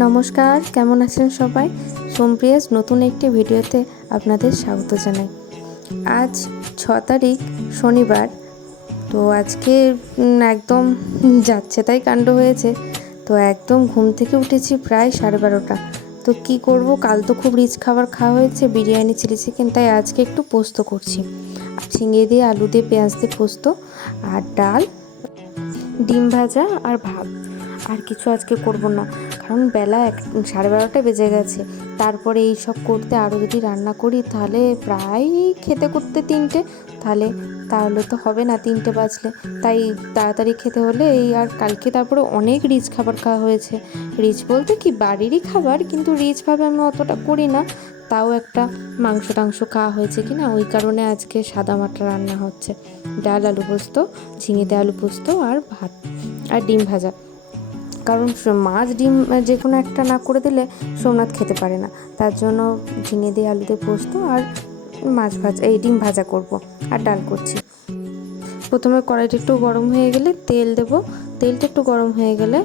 নমস্কার, কেমন আছেন সবাই? সোমপ্রিয়াস নতুন একটি ভিডিওতে আপনাদের স্বাগত জানাই। আজ ছ তারিখ, শনিবার। তো আজকে একদম যাচ্ছে তাই কাণ্ড হয়েছে। তো একদম ঘুম থেকে উঠেছি প্রায় সাড়ে বারোটা। তো কি করব? কাল তো খুব রিচ খাবার খাওয়া হয়েছে, বিরিয়ানি, চিলি চিকেন, তাই আজকে একটু পোস্ত করছি। ঝিঙে দিয়ে আলু দিয়ে পেঁয়াজ দিয়ে পোস্ত আর ডাল, ডিম ভাজা আর ভাত। আর কিছু আজকে করব না। কারণ বেলা এক, সাড়ে বারোটা বেজে গেছে। তারপরে এই সব করতে আরও যদি রান্না করি, তাহলে প্রায় খেতে করতে তিনটে। তাহলে তাহলে তো হবে না তিনটে বাজলে। তাই তাড়াতাড়ি খেতে হলে এই আর কালকে তারপরে অনেক রিচ খাবার খাওয়া হয়েছে। রিচ বলতে কি বাড়িরই খাবার, কিন্তু রিচভাবে আমি অতটা করি না। তাও একটা মাংস টাংস খাওয়া হয়েছে কি না ওই কারণে আজকে সাদা মাটা রান্না হচ্ছে। ডাল, আলু পোস্ত ঝিঙেতে আলু পোস্ত আর ভাত, আর ডিম ভাজা। কারণ মাছ ডিম যে কোনো একটা না করে দিলে সোমনাথ খেতে পারে না। তার জন্য ঝিঙে দিয়ে আলু দিয়ে পোস্ত আর মাছ ভাজা, এই ডিম ভাজা করব আর ডাল করছি। প্রথমে কড়াইটা একটু গরম হয়ে গেলে তেল দেব। তেলটা একটু গরম হয়ে গেলে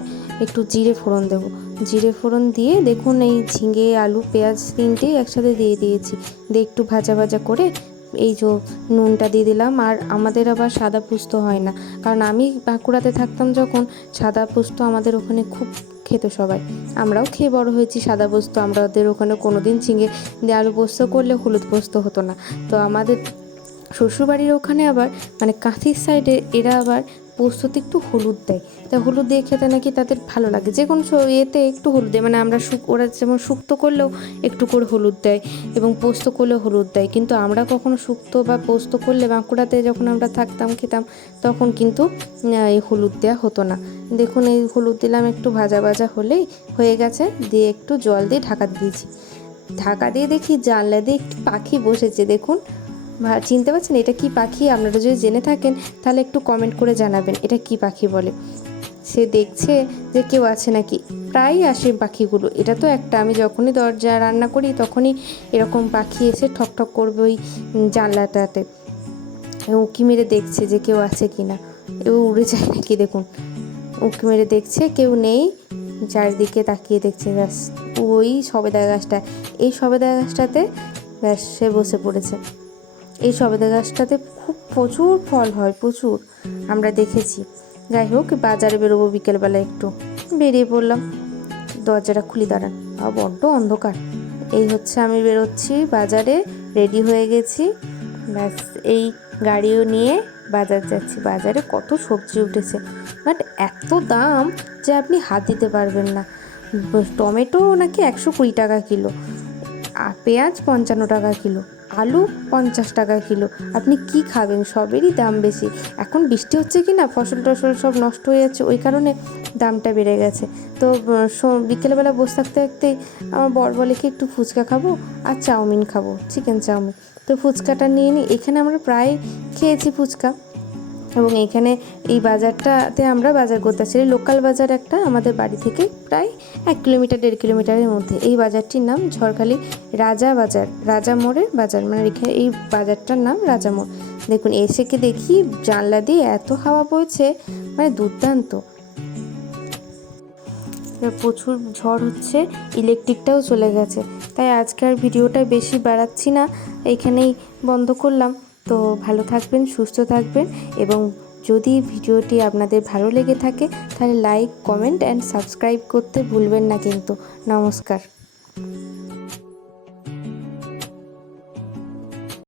একটু জিরে ফোড়ন দেব। জিরে ফোড়ন দিয়ে দেখুন এই ঝিঙে, আলু, পেঁয়াজ তিনটেই একসাথে দিয়ে দিয়েছি। দিয়ে একটু ভাজা ভাজা করে এই যে নুনটা দিয়ে দিলাম, আর আমাদের আবার সাদা পুস্ত হয় না। কারণ আমি বাঁকুড়াতে থাকতাম যখন, সাদা পোস্ত আমাদের ওখানে খুব খেত সবাই। আমরাও খেয়ে বড় হয়েছি সাদা পোস্ত, আমাদের ওখানে কোনো দিন ঝিঙে আলু পোস্ত করলে হলুদ পোস্ত হতো না। তো আমাদের শ্বশুরবাড়ির ওখানে আবার মানে কাঁথির সাইডে এরা আবার পোস্ততে একটু হলুদ দেয়। তা হলুদ দিয়ে খেতে নাকি তাদের ভালো লাগে। যে কোনো ইয়েতে একটু হলুদ দেয়। মানে আমরা শুক ওরা যেমন শুক্তো করলেও একটু করে হলুদ দেয় এবং পোস্ত করলেও হলুদ দেয়। কিন্তু আমরা কখনো শুক্তো বা পোস্ত করলে বাঁকুড়াতে যখন আমরা থাকতাম, খেতাম, তখন কিন্তু এই হলুদ দেওয়া হতো না। দেখুন, এই হলুদ দিলাম একটু ভাজা ভাজা হলেই হয়ে গেছে। দিয়ে একটু জল দিয়ে ঢাকা দিয়েছি। ঢাকা দিয়ে দেখি জানলা দিয়ে একটি পাখি বসেছে। দেখুন চিনতে পারছেন এটা কি পাখি? আপনারা যদি জেনে থাকেন, তাহলে একটু কমেন্ট করে জানাবেন, এটা কি পাখি বলে। সে দেখছে যে কেউ আছে নাকি, প্রায়ই আসে পাখিগুলো। এটা তো একটা, আমি যখনই দরজা রান্না করি, তখনই এরকম পাখি এসে ঠক ঠক করবে ওই জানলাটাতে। উঁকি মেরে দেখছে যে কেউ আছে কি না এও উড়ে যায় নাকি, দেখুন। উঁকি মেরে দেখছে, কেউ নেই। চারিদিকে তাকিয়ে দেখছে, ব্যাস, ওই সবেদা গাছটা। এই সবেদা গাছটাতে, ব্যাস, সে বসে পড়েছে। এই সবেদা গাছটাতে খুব প্রচুর ফল হয়, প্রচুর। আমরা দেখেছি। যাই হোক, বাজারে বেরোবো বিকেলবেলা একটু। বেরিয়ে পড়লাম। দরজাটা খুলি, দাঁড়ান। বড্ড অন্ধকার। এই হচ্ছে আমি বেরোচ্ছি বাজারে, রেডি হয়ে গেছি। ব্যাস, এই গাড়িও নিয়ে বাজার যাচ্ছি। বাজারে কত সবজি উঠেছে। বাট এত দাম যে আপনি হাত দিতে পারবেন না। টমেটো নাকি একশো কুড়ি টাকা কিলো। আর পেঁয়াজ পঞ্চান্ন টাকা কিলো। আলু পঞ্চাশ টাকা কিলো। আপনি কি খাবেন? সবেরই দাম বেশি। এখন বৃষ্টি হচ্ছে কি না ফসল টসল সব নষ্ট হয়ে যাচ্ছে। ওই কারণে দামটা বেড়ে গেছে। তো বিকেলবেলা বসে থাকতে থাকতেই আমার বর বলে কি একটু ফুচকা খাব? আর চাউমিন খাব। Chicken chowmein. তো ফুচকাটা নিয়ে নিই এখানে আমরা প্রায় খেয়েছি ফুচকা। এবং এখানে এই বাজারটাতে আমরা বাজার করতে আসছি লোকাল বাজার একটা আমাদের বাড়ি থেকে প্রায় এক কিলোমিটার, দেড় কিলোমিটারের মধ্যে। এই বাজারটির নাম ঝড়খালি রাজা বাজার, রাজা মোড়ের বাজার। মানে এখানে এই বাজারটার নাম রাজা মোড়। দেখুন, এসে কি দেখি জানলা দিয়ে এত হাওয়া বইছে মানে দুর্দান্ত। প্রচুর ঝড় হচ্ছে, ইলেকট্রিকটাও চলে গেছে। তাই আজকের ভিডিওটা বেশি বাড়াচ্ছি না, এইখানেই বন্ধ করলাম। তো ভালো থাকবেন, সুস্থ থাকবেন এবং যদি ভিডিওটি আপনাদের ভালো লেগে থাকে তাহলে লাইক কমেন্ট অ্যান্ড সাবস্ক্রাইব করতে ভুলবেন না কিন্তু। নমস্কার।